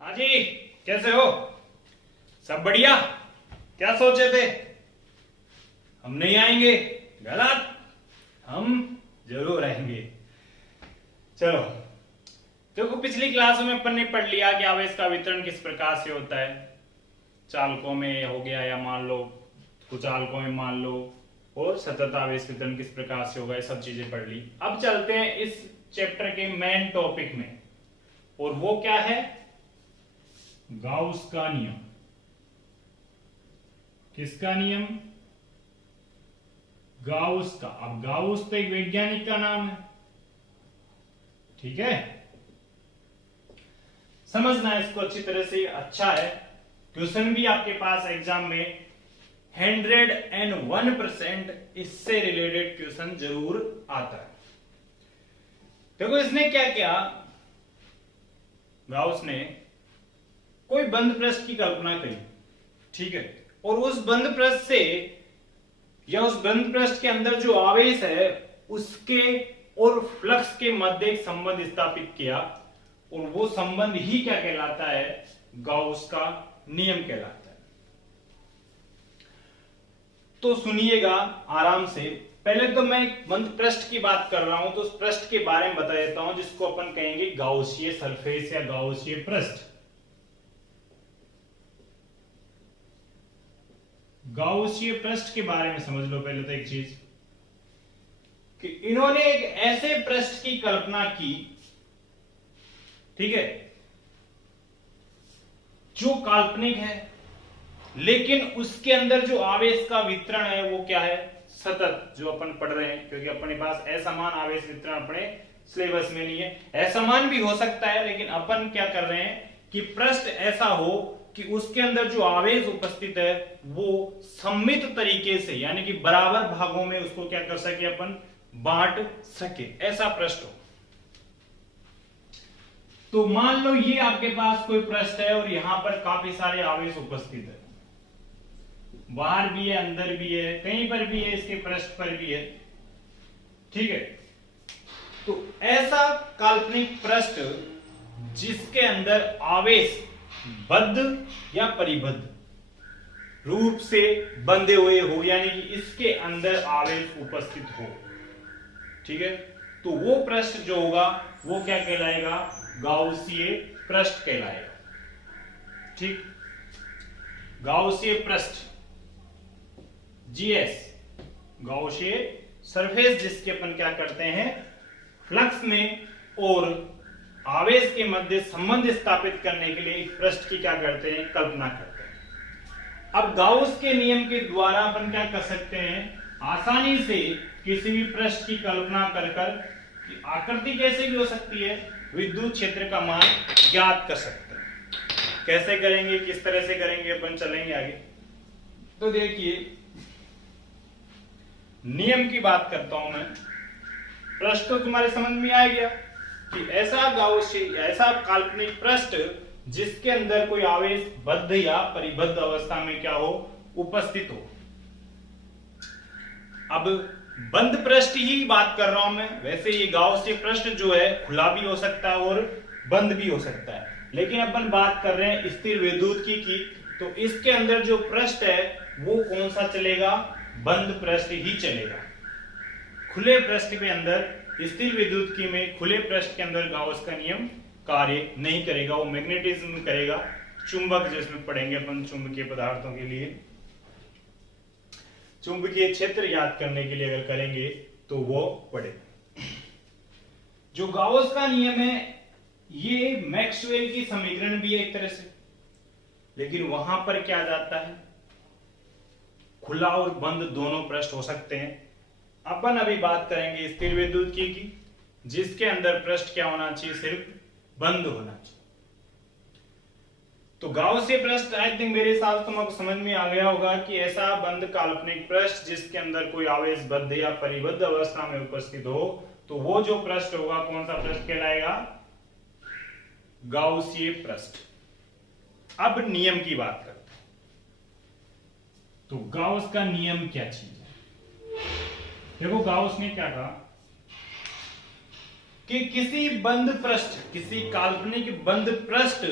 हाँ जी, कैसे हो? सब बढ़िया? क्या सोचे थे? हम नहीं आएंगे? गलत, हम जरूर आएंगे। चलो, देखो पिछली क्लास में अपन ने पढ़ लिया कि आवेश का वितरण किस प्रकार से होता है। चालकों में हो गया, या मान लो कुचालकों में मान लो, और सतत आवेश वितरण किस प्रकार से होगा, ये सब चीजें पढ़ ली। अब चलते हैं इस चैप्टर के मेन टॉपिक में, और वो क्या है? गाउस का नियम। किसका नियम? गाउस का। अब गाउस तो एक वैज्ञानिक का नाम है, ठीक है? समझना है इसको अच्छी तरह से, अच्छा है। क्वेश्चन भी आपके पास एग्जाम में 101% इससे रिलेटेड क्वेश्चन जरूर आता है। देखो इसने क्या किया, गाउस ने कोई बंद पृष्ठ की कल्पना करी, ठीक है? और उस बंद पृष्ठ से या उस बंद पृष्ठ के अंदर जो आवेश है उसके और फ्लक्स के मध्य एक संबंध स्थापित किया, और वो संबंध ही क्या कहलाता है? गाउस का नियम कहलाता है। तो सुनिएगा आराम से। पहले तो मैं एक बंद पृष्ठ की बात कर रहा हूं, तो उस पृष्ठ के बारे में बता देता हूं जिसको अपन कहेंगे गाउसीय सरफेस या गाउसीय पृष्ठ। गाउसीय पृष्ठ के बारे में समझ लो पहले तो एक चीज, कि इन्होंने एक ऐसे पृष्ठ की कल्पना की, ठीक है, जो काल्पनिक है, लेकिन उसके अंदर जो आवेश का वितरण है वो क्या है? सतत, जो अपन पढ़ रहे हैं, क्योंकि अपने पास असमान आवेश वितरण अपने सिलेबस में नहीं है। असमान भी हो सकता है, लेकिन अपन क्या कर रहे हैं कि पृष्ठ ऐसा हो कि उसके अंदर जो आवेश उपस्थित है वो सममित तरीके से, यानी कि बराबर भागों में उसको क्या कर सके, अपन बांट सके, ऐसा पृष्ठ हो। तो मान लो ये आपके पास कोई पृष्ठ है और यहां पर काफी सारे आवेश उपस्थित है, बाहर भी है, अंदर भी है, कहीं पर भी है, इसके पृष्ठ पर भी है, ठीक है? तो ऐसा काल्पनिक पृष्ठ जिसके अंदर आवेश बद्ध या परिबद्ध रूप से बंधे हुए हो, यानी कि इसके अंदर आवेश उपस्थित हो, ठीक है? तो वो पृष्ठ जो होगा वो क्या कहलाएगा? गाउसीय पृष्ठ कहलाएगा, ठीक? गाउसीय पृष्ठ, जीएस, गाउसीय सरफेस, जिसके अपन क्या करते हैं, फ्लक्स में और आवेश के मध्य संबंध स्थापित करने के लिए एक पृष्ठ की क्या करते हैं? कल्पना करते हैं। अब गाउस के नियम के द्वारा अपन क्या कर सकते हैं? आसानी से किसी भी पृष्ठ की कल्पना कर कि आकृति कैसे भी हो सकती है, विद्युत क्षेत्र का मान ज्ञात कर सकते हैं। कैसे करेंगे, किस तरह से करेंगे, अपन चलेंगे आगे। तो देखिए, नियम की बात करता हूं मैं। पृष्ठ तो तुम्हारे समझ में आ गया कि ऐसा गाउसीय, ऐसा काल्पनिक पृष्ठ जिसके अंदर कोई आवेश बद्ध या परिबद्ध अवस्था में क्या हो? उपस्थित हो। अब बंद पृष्ठ ही बात कर रहा हूं मैं। वैसे ये गाउसीय पृष्ठ जो है खुला भी हो सकता है और बंद भी हो सकता है, लेकिन अपन बात कर रहे हैं स्थिर विद्युत की, तो इसके अंदर जो पृष्ठ है वो कौन सा चलेगा? बंद पृष्ठ ही चलेगा। खुले पृष्ठ के अंदर, स्थिर विद्युत की में खुले पृष्ठ के अंदर गाउस का नियम कार्य नहीं करेगा, वो मैग्नेटिज्म करेगा। चुंबक जिसमें पढ़ेंगे अपन, चुंबकीय पदार्थों के लिए चुंबकीय क्षेत्र याद करने के लिए अगर करेंगे तो वो पढ़ेगा। जो गाउस का नियम है ये मैक्सवेल की समीकरण भी है एक तरह से, लेकिन वहां पर क्या जाता है? खुला और बंद दोनों पृष्ठ हो सकते हैं। अपन अभी बात करेंगे स्थिर विद्युत की, जिसके अंदर पृष्ठ क्या होना चाहिए? सिर्फ बंद होना चाहिए। तो गाउसीय पृष्ठ, आई थिंक मेरे हिसाब से तुमको समझ में आ गया होगा कि ऐसा बंद काल्पनिक पृष्ठ जिसके अंदर कोई आवेश बद्ध या परिबद्ध अवस्था में उपस्थित हो, तो वो जो पृष्ठ होगा कौन सा पृष्ठ कहलाएगा? गाउसीय पृष्ठ। अब नियम की बात करते हैं। तो गाउस का नियम क्या चीज है? देखो गाउस ने क्या कहा कि किसी बंद पृष्ठ, किसी काल्पनिक बंद पृष्ठ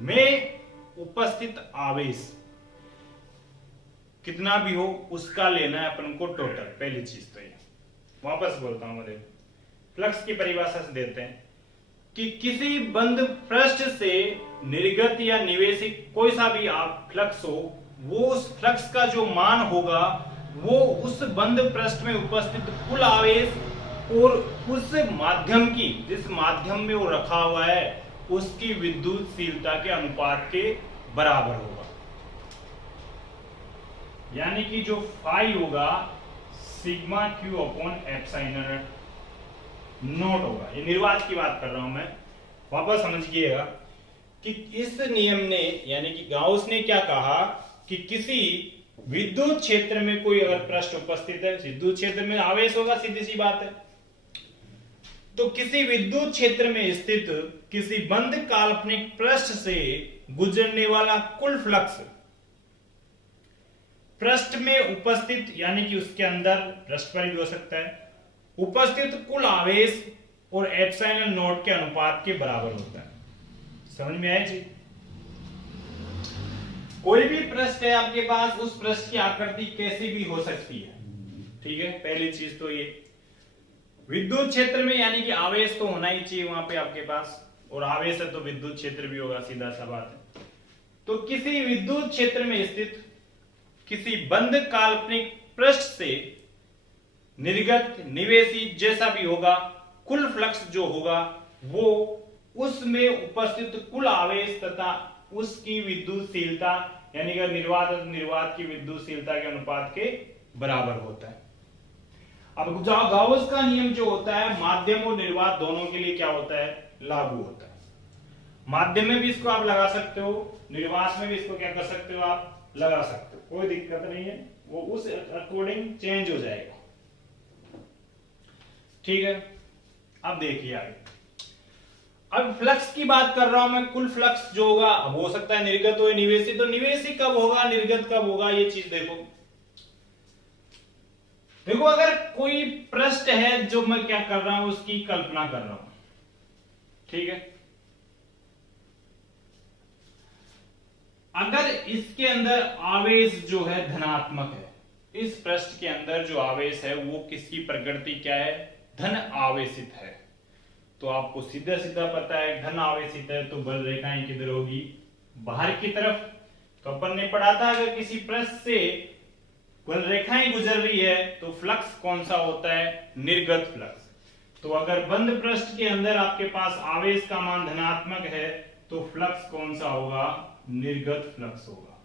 में उपस्थित आवेश कितना भी हो उसका लेना है अपन को टोटल। पहली चीज तो ये, वापस बोलता हूं मैं, फ्लक्स की परिभाषा से देते हैं कि किसी बंद पृष्ठ से निर्गत या निवेशित कोई सा भी आप फ्लक्स हो, वो उस फ्लक्स का जो मान होगा वो उस बंद पृष्ठ में उपस्थित कुल आवेश और उस माध्यम की, जिस माध्यम में वो रखा हुआ है, उसकी विद्युतशीलता के अनुपात के बराबर होगा। यानी कि जो फाई होगा sigma Q upon epsilon not होगा। ये निर्वात की बात कर रहा हूं मैं, वापस समझिएगा कि इस नियम ने, यानी कि गाउस ने क्या कहा कि किसी विद्युत क्षेत्र में कोई अगर पृष्ठ उपस्थित है, विद्युत क्षेत्र में आवेश होगा, सीधी सी बात है, तो किसी विद्युत क्षेत्र में स्थित किसी बंद काल्पनिक पृष्ठ से गुजरने वाला कुल फ्लक्स पृष्ठ में उपस्थित, यानी कि उसके अंदर पृष्ठ पर भी हो सकता है, उपस्थित कुल आवेश और एप्सिलॉन नॉट के अनुपात के बराबर होता है। समझ में आया जी? कोई भी पृष्ठ है आपके पास, उस पृष्ठ की आकृति कैसी भी हो सकती है, ठीक है। पहली चीज तो ये विद्युत क्षेत्र में, यानी कि आवेश तो होना ही चाहिए वहां पे आपके पास, और आवेश है तो विद्युत क्षेत्र भी होगा, सीधा सा बात है। तो किसी विद्युत क्षेत्र में स्थित किसी बंद काल्पनिक पृष्ठ से निर्गत निवेशित जैसा भी होगा, कुल फ्लक्स जो होगा वो उसमें उपस्थित कुल आवेश तथा उसकी विद्युतशीलता, यानी कि निर्वात की विद्युतशीलता के अनुपात के बराबर होता है। अब गाउस का नियम जो होता है माध्यम और निर्वात दोनों के लिए क्या होता है, लागू होता है। माध्यम में भी इसको आप लगा सकते हो, निर्वात में भी इसको क्या कर सकते हो, आप लगा सकते हो, कोई दिक्कत नहीं है, वो उस अकॉर्डिंग चेंज हो जाएगा, ठीक है। अब देखिए आगे, अब फ्लक्स की बात कर रहा हूं मैं, कुल फ्लक्स जो होगा, अब हो सकता है निर्गत हो निवेशित, तो निवेशित कब होगा, निर्गत कब होगा, ये चीज देखो। देखो अगर कोई पृष्ठ है, जो मैं क्या कर रहा हूं उसकी कल्पना कर रहा हूं, ठीक है। अगर इसके अंदर आवेश जो है धनात्मक है, इस पृष्ठ के अंदर जो आवेश है वो किसकी प्रकृति क्या है, धन आवेशित है, तो आपको सीधा सीधा पता है धन आवेशित है तो बल रेखाएं किधर होगी, बाहर की तरफ। तो अपन ने पढ़ा था अगर किसी पृष्ठ से बल रेखाएं गुजर रही है तो फ्लक्स कौन सा होता है, निर्गत फ्लक्स। तो अगर बंद पृष्ठ के अंदर आपके पास आवेश का मान धनात्मक है तो फ्लक्स कौन सा होगा, निर्गत फ्लक्स होगा,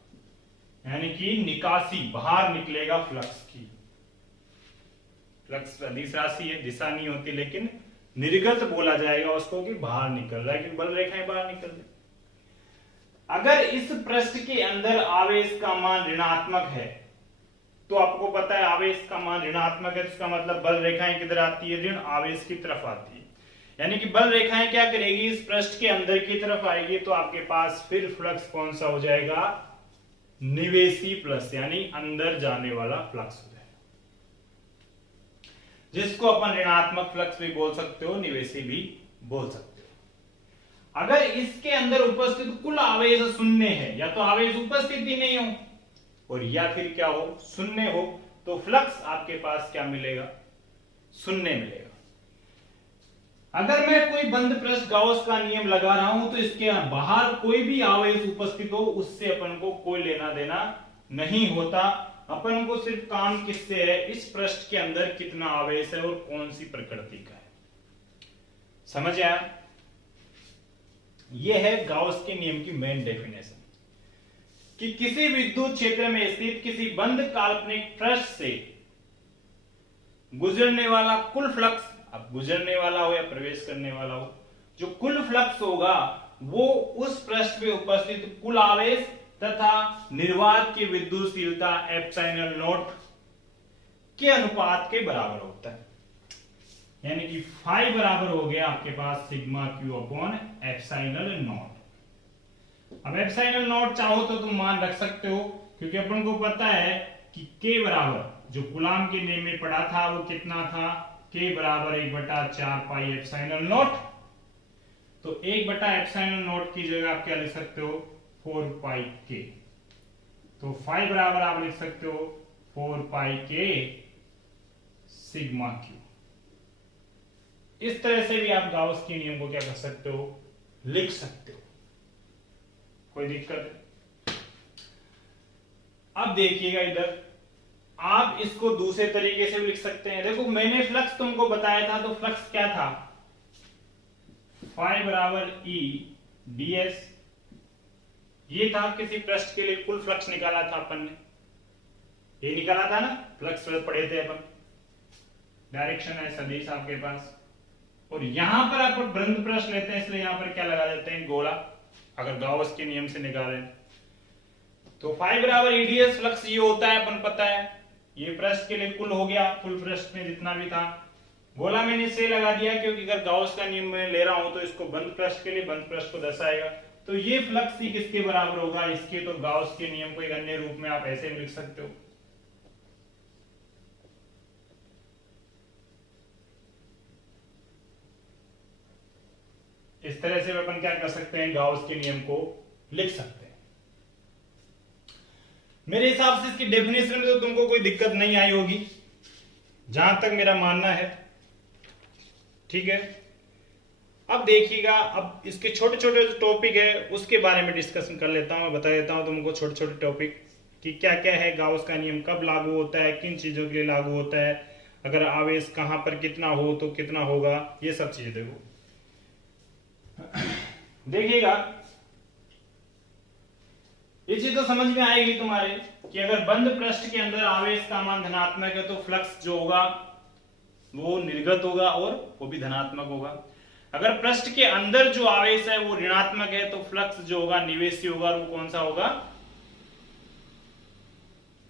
यानी कि निकासी, बाहर निकलेगा फ्लक्स की। फ्लक्स अदिश राशि है, दिशा नहीं होती, लेकिन निर्गत बोला जाएगा उसको कि बाहर निकल रहा है, कि बल रेखाएं बाहर निकल रही। अगर इस पृष्ठ के अंदर आवेश का मान ऋणात्मक है, तो आपको पता है आवेश का मान ऋणात्मक है, इसका मतलब बल रेखाएं किधर आती है, ऋण आवेश की तरफ आती है, यानी कि बल रेखाएं क्या करेगी, इस पृष्ठ के अंदर की तरफ आएगी, तो आपके पास फिर फ्लक्स कौन सा हो जाएगा, निवेशी प्लस, यानी अंदर जाने वाला फ्लक्स हो जाएगा, जिसको अपन ऋणात्मक फ्लक्स भी बोल सकते हो, निवेशी भी बोल सकते हो। अगर इसके अंदर उपस्थित कुल आवेश शून्य है, या तो आवेश उपस्थित ही नहीं हो और या फिर क्या हो, शून्य हो, तो फ्लक्स आपके पास क्या मिलेगा, शून्य मिलेगा। अगर मैं कोई बंद पृष्ठ गाउस का नियम लगा रहा हूं तो इसके बाहर कोई भी आवेश उपस्थित हो उससे अपन को कोई लेना देना नहीं होता, अपन को सिर्फ काम किससे है, इस पृष्ठ के अंदर कितना आवेश है और कौन सी प्रकृति का है। समझ आया? यह है गाउस के नियम की मेन डेफिनेशन, कि किसी विद्युत क्षेत्र में स्थित किसी बंद काल्पनिक पृष्ठ से गुजरने वाला कुल फ्लक्स, अब गुजरने वाला हो या प्रवेश करने वाला हो, जो कुल फ्लक्स होगा वो उस पृष्ठ पे उपस्थित कुल आवेश तथा निर्वात की विद्युतशीलता एप्सिलॉन नॉट के अनुपात के बराबर होता है, यानी कि फाई बराबर हो गया आपके पास sigma Q upon epsilon naught. अब एप्सिलॉन नॉट चाहो तो तुम मान रख सकते हो, क्योंकि अपन को पता है कि के बराबर, जो कूलाम के नियम में पढ़ा था वो कितना था, के बराबर 1/4 पाई एप्सिलॉन नॉट। तो 1/ε0 की जगह आप क्या लिख सकते हो 4 पाई के। तो फाई बराबर आप लिख सकते हो 4 पाई के सिग्मा क्यू। इस तरह से भी आप गाउस के नियम को क्या कर सकते हो लिख सकते हो, कोई दिक्कत है। अब देखिएगा इधर आप इसको दूसरे तरीके से भी लिख सकते हैं। देखो मैंने फ्लक्स तुमको बताया था, तो फ्लक्स क्या था फाई बराबर ई ds। ये था किसी पृष्ठ के लिए कुल फ्लक्स निकाला था अपन ने, ये निकाला था ना, फ्लक्स पढ़े थे अपन, डायरेक्शन है सदिश आपके पास। और यहां पर आप बंद पृष्ठ लेते हैं इसलिए यहां पर क्या लगा देते हैं गोला, अगर गाउस के नियम से निकालें तो फाई बराबर ईडीएस फ्लक्स ये होता है अपन पता है, ये पृष्ठ के लिए कुल हो गया, कुल पृष्ठ में जितना भी था। गोला मैंने से लगा दिया क्योंकि अगर गाउस का नियम मैं ले रहा हूं तो इसको बंद पृष्ठ के लिए बंद पृष्ठ को दर्शाएगा। तो ये फ्लक्स ही किसके बराबर होगा इसके, तो गाउस के नियम को एक अन्य रूप में आप ऐसे भी लिख सकते हो। इस तरह से अपन क्या कर सकते हैं गाउस के नियम को लिख सकते हैं। मेरे हिसाब से इसकी डेफिनेशन में तो तुमको कोई दिक्कत नहीं आई होगी जहां तक मेरा मानना है, ठीक है। अब देखिएगा, अब इसके छोटे छोटे जो टॉपिक है उसके बारे में डिस्कशन कर लेता हूं, बता देता हूं तुमको छोटे छोटे टॉपिक कि क्या क्या है, गाउस का नियम कब लागू होता है, किन चीजों के लिए लागू होता है, अगर आवेश कहां पर कितना हो तो कितना होगा, ये सब चीजें देखो। देखिएगा ये चीज तो समझ में आएगी तुम्हारे कि अगर बंद पृष्ठ के अंदर आवेश का मान धनात्मक है तो फ्लक्स जो होगा वो निर्गत होगा और वो भी धनात्मक होगा। अगर पृष्ठ के अंदर जो आवेश है वो ऋणात्मक है तो फ्लक्स जो होगा निवेशी होगा, और वो कौन सा होगा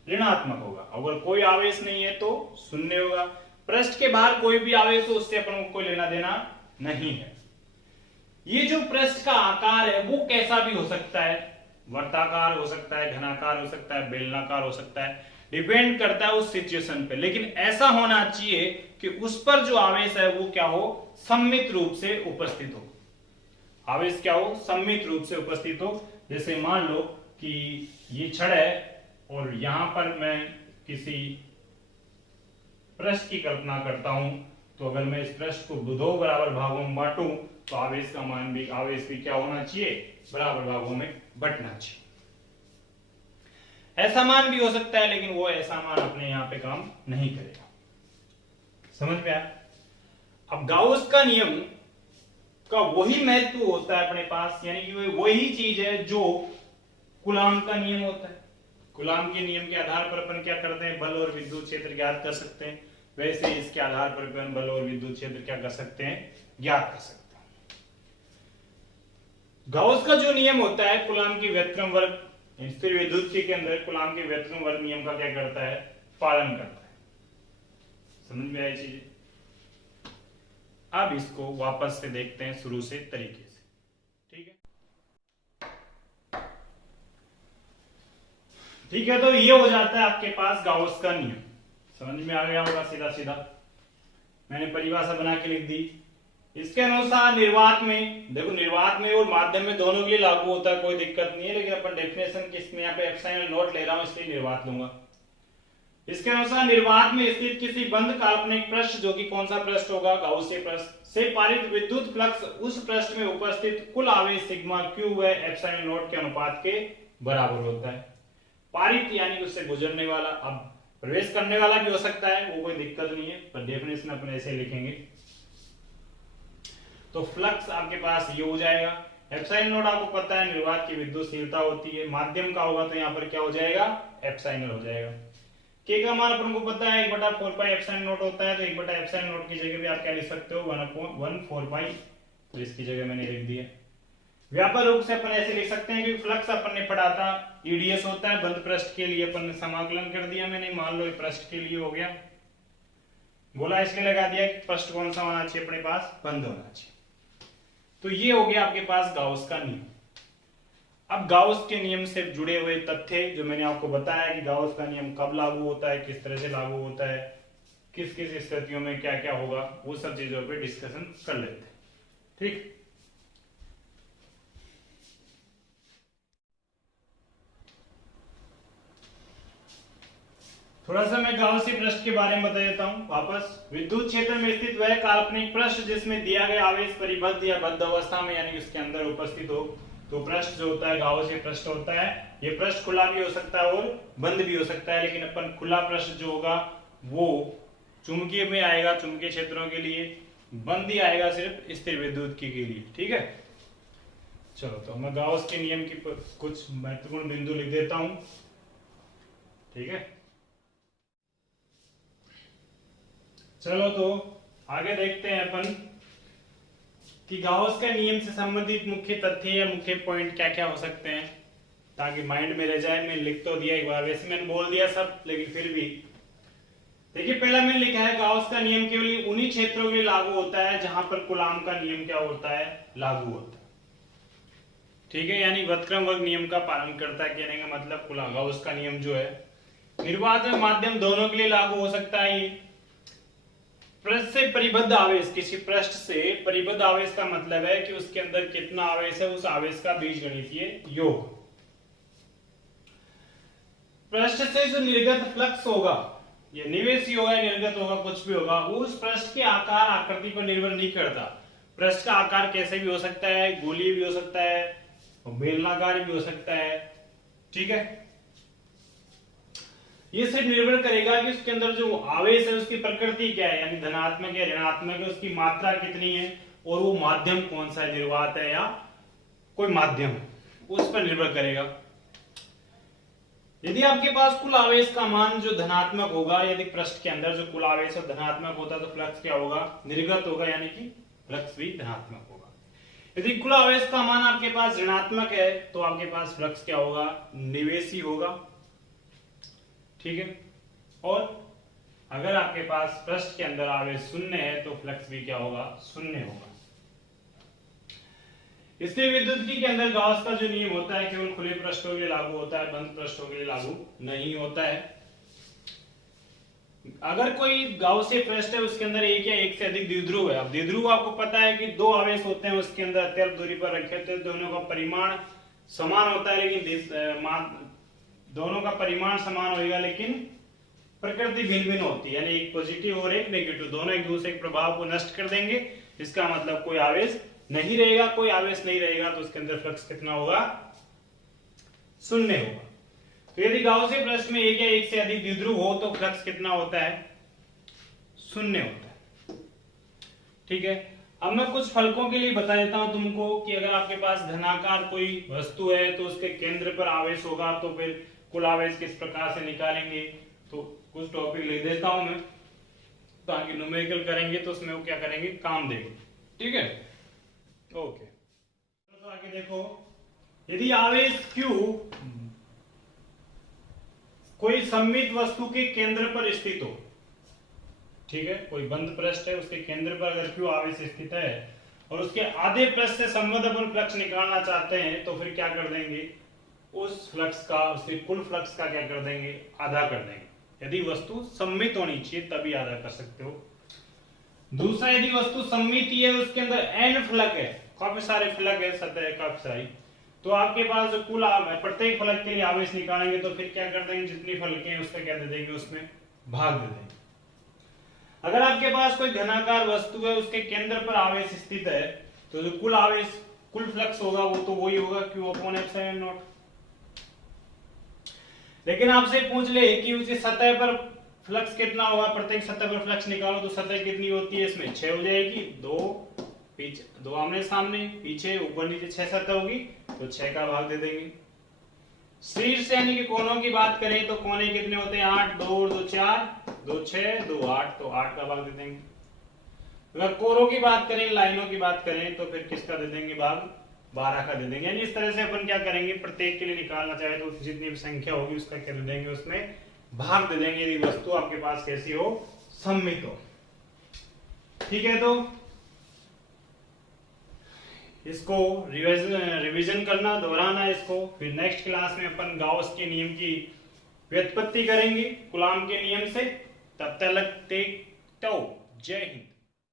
ऋणात्मक होगा। अगर कोई आवेश नहीं है तो शून्य होगा। पृष्ठ के बाहर कोई भी आवेश हो उससे अपन को कोई लेना देना नहीं है। ये जो पृष्ठ का आकार है वो कैसा भी हो सकता है, वर्ताकार हो सकता है, घनाकार हो सकता है, बेलनाकार हो सकता है, डिपेंड करता है उस सिचुएशन पे। लेकिन ऐसा होना चाहिए कि उस पर जो आवेश है वो क्या हो सममित रूप से उपस्थित हो। आवेश क्या हो सममित रूप से उपस्थित हो। जैसे मान लो कि ये छड़ है और यहां पर मैं किसी पृष्ठ की कल्पना करता हूं, तो अगर मैं इस पृष्ठ को दो बराबर भागों में बांटूं तो आवेश का मान भी, आवेश भी क्या होना चाहिए बराबर भागों में बंटना चाहिए। ऐसा मान भी हो सकता है लेकिन वो ऐसा मान अपने यहां पे काम नहीं करेगा। समझ में आया। अब गाउस का नियम का वही महत्व होता है अपने पास, यानी कि वही चीज है जो कूलाम का नियम होता है। कूलाम के नियम के आधार पर अपन क्या करते हैं बल और विद्युत क्षेत्र ज्ञात कर सकते हैं, वैसे इसके आधार पर अपन बल और विद्युत क्षेत्र क्या कर सकते हैं ज्ञात कर सकते हैं। गाउस का जो नियम होता है कूलाम की व्युत्क्रम वर्ग, फिर विद्युत के अंदर कूलाम के व्युत्क्रम वर्ग नियम का क्या करता है पालन करता है। समझ में आई चीजें। अब इसको वापस से देखते हैं शुरू से तरीके से, ठीक है। ठीक है, तो ये हो जाता है आपके पास गाउस का नियम। समझ में आ गया होगा सीधा सीधा, मैंने परिभाषा बना के लिख दी। इसके अनुसार निर्वात में, देखो निर्वात में और माध्यम में दोनों के लिए लागू होता है, कोई दिक्कत नहीं है, लेकिन अपन डेफिनेशन किसमें यहाँ पे एप्सिलॉन नॉट ले रहा हूं इसलिए निर्वात लूंगा। इसके अनुसार निर्वात में स्थित किसी बंद काल्पनिक पृष्ठ, जो कि कौन सा पृष्ठ होगा गाउसीय पृष्ठ, से पारित विद्युत फ्लक्स उस पृष्ठ में उपस्थित कुल आवेश सिग्मा क्यू व एप्सिलॉन नॉट के अनुपात के बराबर होता है। पारित यानी उससे गुजरने वाला, अब प्रवेश करने वाला भी हो सकता है, वो कोई दिक्कत नहीं है, पर डेफिनेशन अपन ऐसे लिखेंगे। तो फ्लक्स आपके पास ये हो जाएगा। एप्सिलॉन नॉट आपको पता है निर्वात की विद्युतशीलता होती है, माध्यम का होगा तो यहाँ पर क्या हो जाएगा एप्सिलॉन हो जाएगा। के का मान अपन को पता है 1/4 पाई एप्सिलॉन नॉट होता है, तो 1/4 एप्सिलॉन नॉट की जगह भी आप क्या लिख सकते हो 1/4 पाई, तो इसकी जगह मैंने लिख दिया। व्यापक रूप से अपन ऐसे लिख सकते हैं कि फ्लक्स अपन ने पढ़ा था ईडीएस होता है, बंद पृष्ठ के लिए अपन ने समाकलन कर दिया मैंने, मान लो पृष्ठ के लिए हो गया, गोला इसलिए लगा दिया कि पृष्ठ कौन सा होना चाहिए अपने पास बंद होना चाहिए। तो ये हो गया आपके पास गाउस का नियम। अब गाउस के नियम से जुड़े हुए तथ्य जो मैंने आपको बताया कि गाउस का नियम कब लागू होता है, किस तरह से लागू होता है, किस किस स्थितियों में क्या क्या होगा, वो सब चीजों पे डिस्कशन कर लेते हैं। ठीक, थोड़ा सा मैं गाउस के पृष्ठ के बारे में बता देता हूं वापस। विद्युत क्षेत्र में स्थित वह काल्पनिक पृष्ठ जिसमें दिया गया आवेश परिबद्ध या बद्ध अवस्था में यानी उसके अंदर उपस्थित हो, तो पृष्ठ जो होता है गाउस के पृष्ठ होता है। ये पृष्ठ खुला भी हो सकता है और बंद भी हो सकता है, लेकिन अपन खुला पृष्ठ जो होगा वो चुंबकीय में आएगा, चुंबकीय क्षेत्रों के लिए, बंद ही आएगा सिर्फ स्थिर विद्युत के लिए। ठीक है, चलो तो मैं गाउस के नियम की कुछ महत्वपूर्ण बिंदु लिख देता हूं। ठीक है, चलो तो आगे देखते हैं अपन कि गाउस का नियम से संबंधित मुख्य तथ्य या मुख्य पॉइंट क्या क्या हो सकते हैं, ताकि माइंड में रह जाए। मैं लिख तो दिया एक बार, वैसे मैंने बोल दिया सब, लेकिन फिर भी देखिए, पहला मैंने लिखा है गाउस का नियम केवल उन्हीं क्षेत्रों के लिए लागू होता है जहां पर कूलाम का नियम क्या होता है, लागू होता है। ठीक है, यानी व्युत्क्रम वर्ग नियम का पालन करता है। कहने का मतलब गाउस का नियम जो है निर्वात में माध्यम दोनों के लिए लागू हो सकता है। ये पृष्ठ से परिबद्ध आवेश, किसी पृष्ठ से परिबद्ध आवेश का मतलब है कि उसके अंदर कितना आवेश है, उस आवेश का बीजगणितीय योग। पृष्ठ से जो निर्गत फ्लक्स होगा, ये निवेशी होगा, निर्गत होगा, कुछ भी होगा, उस पृष्ठ के आकार आकृति पर निर्भर नहीं करता। पृष्ठ का आकार कैसे भी हो सकता है, गोलीय भी हो सकता है, बेलनाकार भी हो सकता है। ठीक है, ये सिर्फ निर्भर करेगा कि उसके अंदर जो आवेश है उसकी प्रकृति क्या है, यानी धनात्मक या ऋणात्मक है, उसकी मात्रा कितनी है, और वो माध्यम कौन सा है, निर्वात है या कोई माध्यम है, उस पर निर्भर करेगा। यदि आपके पास कुल आवेश का मान जो धनात्मक होगा, यदि पृष्ठ के अंदर जो कुल आवेश है धनात्मक होता है, तो फ्लक्स क्या होगा, निर्गत होगा, यानी कि फ्लक्स भी धनात्मक होगा। यदि कुल आवेश का मान आपके पास ऋणात्मक है, तो आपके पास फ्लक्स क्या होगा, निवेशी होगा। ठीक है, और अगर आपके पास पृष्ठ के अंदर आवेश शून्य है, तो फ्लक्स भी क्या होगा, शून्य होगा। इसलिए विद्युत के अंदर गाउस का जो नियम होता है केवल खुले पृष्ठों के लिए लागू होता है, बंद पृष्ठों के लिए लागू नहीं होता है। अगर कोई गाउसीय पृष्ठ है, उसके अंदर एक या एक से अधिक द्विध्रुव है। अब द्विध्रुव आपको पता है कि दो आवेश होते हैं, उसके अंदर अत्यल्प दूरी पर रखे थे, दोनों का परिमाण समान होता है, लेकिन दोनों का परिमाण समान होगा, लेकिन प्रकृति भिन्न भिन्न होती है, यानी एक पॉजिटिव और एक नेगेटिव, दोनों एक दूसरे के प्रभाव को नष्ट कर देंगे। इसका मतलब कोई आवेश नहीं रहेगा, कोई आवेश नहीं रहेगा, तो उसके अंदर फ्लक्स कितना होगा, शून्य होगा। तो यदि गाउसीय पृष्ठ में एक या एक से अधिक द्विध्रुव हो, तो फ्लक्स कितना होता है, शून्य होता है। ठीक है, अब मैं कुछ फलकों के लिए बता देता हूं तुमको कि अगर आपके पास घनाकार कोई वस्तु है, तो उसके केंद्र पर आवेश होगा, तो फिर कुल आवेश किस प्रकार से निकालेंगे, तो कुछ टॉपिक लिख देता हूं मैं, तो आगे न्यूमेरिकल करेंगे तो उसमें वो क्या करेंगे, काम देंगे। ठीक है, ओके, तो आगे देखो, यदि आवेश Q कोई सममित वस्तु के केंद्र पर स्थित हो, ठीक है, कोई बंद पृष्ठ है, उसके केंद्र पर अगर Q आवेश स्थित है और उसके आधे पृष्ठ से संबद्ध अपन फ्लक्स निकालना चाहते हैं, तो फिर क्या कर देंगे, उस फ्लक्स का, उसके कुल फ्लक्स का क्या कर देंगे, आधा कर देंगे। यदि वस्तु सममित होनी चाहिए तभी आधा कर सकते हो। दूसरा, यदि वस्तु सममित है, उसके अंदर n फलक है, काफी सारे फलक है, सतह काफी सारी, तो आपके पास जो कुल प्रत्येक फलक के लिए आवेश निकालेंगे, तो फिर क्या कर देंगे, जितनी फलकें हैं उसका क्या दे देंगे, उसमें भाग दे देंगे। अगर आपके पास कोई घनाकार वस्तु है, उसके केंद्र पर आवेश स्थित है, तो जो कुल आवेश, कुल फ्लक्स होगा वो तो वही होगा, Q/ε0। लेकिन आपसे पूछ ले कि उसकी सतह पर फ्लक्स कितना होगा, प्रत्येक सतह पर फ्लक्स निकालो, तो सतह कितनी होती है, इसमें 6 हो जाएगी, दो पीछे, दो आमने सामने, पीछे ऊपर नीचे 6 सतह होगी, तो 6 का भाग दे देंगे। शीर्ष यानी कि कोनों की बात करें तो कोने कितने होते हैं, 8, 2 और 2 4, 2 6, 2 8, तो 8 का भाग दे देंगे। अगर कोरों की बात करें, लाइनों की बात करें, तो फिर किसका दे देंगे, भाग 12 का दे देंगे। यानी इस तरह से अपन क्या करेंगे, प्रत्येक के लिए निकालना चाहे तो जितनी भी संख्या होगी उसका क्या दे देंगे, उसमें भाग दे देंगे, यदि वस्तु आपके पास कैसी हो, सममित हो। ठीक है, तो इसको रिवीजन करना, दोहराना इसको, फिर नेक्स्ट क्लास में अपन गाउस के नियम की व्युत्पत्ति करेंगे कूलाम के नियम से। तब तक टेक टो, जय हिंद।